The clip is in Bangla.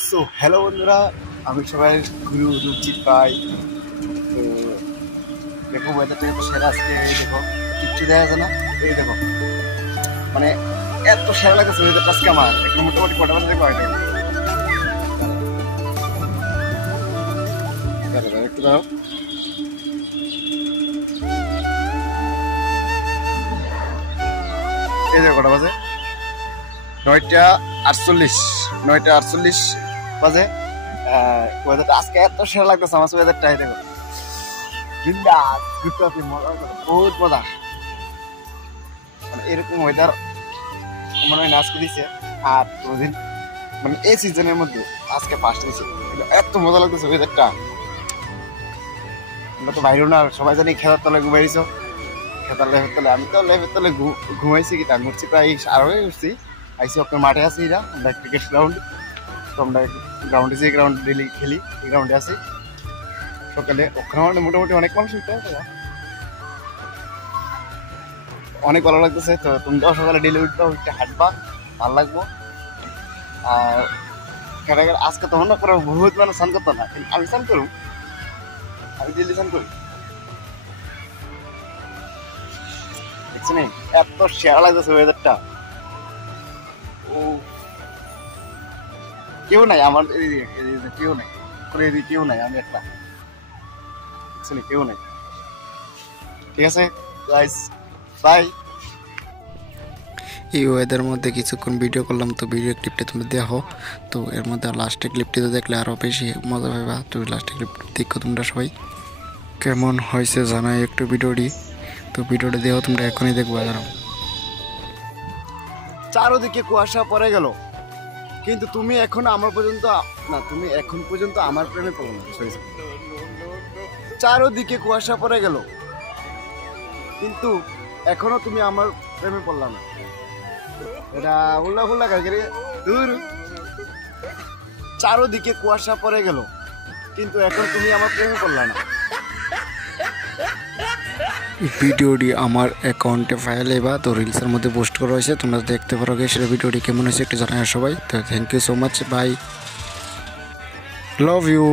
সো হ্যালো বন্ধুরা, আমি সবাই গুরু রূপজিৎ ভাই। তো দেখো ওয়েদারটা এত সেরা আজকে, এই দেখো কিচ্ছু দেখা যায় না, এই দেখো মানে এত সেরা লাগছে ওয়েদারটা আজকে আমার। এখন মোটামুটি কটা বাজে দেখো, একটু দাও। এই দেখো কটা বাজে, 9টা 48, 9টা 48 বাজে। ওয়েদারটা আজকে এত সেরা লাগতেছে আমার ওয়েদারটা, এই দেখো বিন্দাস ঘুরতে আসি, মজা বহুত মজা। মানে এরকম ওয়েদার মনে হয় না আজকে দিচ্ছে আর প্রতিদিন, মানে এই সিজনের মধ্যে আজকে ফার্স্ট দিচ্ছে। এত মজা লাগতেছে ওয়েদারটা। আমরা তো বাইরেও না, সবাই জানি খেতার তলে ঘুমাইছ, খেতার লেফের তলে। আমি তো লেফের তলে ঘুমাইছি, কি আমি ঘুরছি প্রায় আরো ঘুরছি। আইসি আপনার মাঠে আছি, এরা আমরা ক্রিকেট গ্রাউন্ড। তো আমরা গ্রাউন্ডে যে গ্রাউন্ড ডেলি খেলি, এই গ্রাউন্ডে আছি সকালে। ওখানে মোটামুটি অনেক মানুষ উঠতে অনেক ভালো লাগতেছে। তো তোমরাও সকালে ডেলি উঠবা, উঠতে হাঁটবা, ভালো লাগবো। আর আজকে তো মনে করো বহুত মানুষ স্নান করতো না, আমি স্নান করুম, আমি ডেলি স্নান করি। দেখছি না এত সেরা লাগতেছে ওয়েদারটা। ও কেউ নাই আমার কেউ নাই, কেউ নাই, আমি একটা দেখছি না, কেউ নাই। ঠিক আছে গাইস, বাই। এই ওয়েদার মধ্যে কিছুক্ষণ ভিডিও করলাম, তো ভিডিও ক্লিপটা তুমি দেখো। তো এর মধ্যে লাস্টের ক্লিপটি তো দেখলে আরও বেশি মজা পাবা। তো লাস্টের ক্লিপ দেখো তোমরা সবাই, কেমন হয়েছে জানাই একটু ভিডিওটি। তো ভিডিওটি দেখো তোমরা, এখনই দেখবো। জানাও চারোদিকে কুয়াশা পড়ে গেল, কিন্তু তুমি এখন আমার পর্যন্ত না, তুমি এখন পর্যন্ত আমার প্রেমে পড়ো না। চারোদিকে কুয়াশা পড়ে গেল, কিন্তু এখনো তুমি আমার প্রেমে পড়লা না। এটা উল্লা ফুল্লা কাকে দূর। চারোদিকে কুয়াশা পড়ে গেল, কিন্তু এখন তুমি আমার প্রেমে পড়লা না। ভিডিওটি আমার অ্যাকাউন্টে ফাইলে বা তো রিলসের মধ্যে পোস্ট করা হয়েছে, তোমরা দেখতে পারো। সেটা ভিডিওটি কেমন হয়েছে একটু জানাই সবাই। তো thank you so much, bye, love you.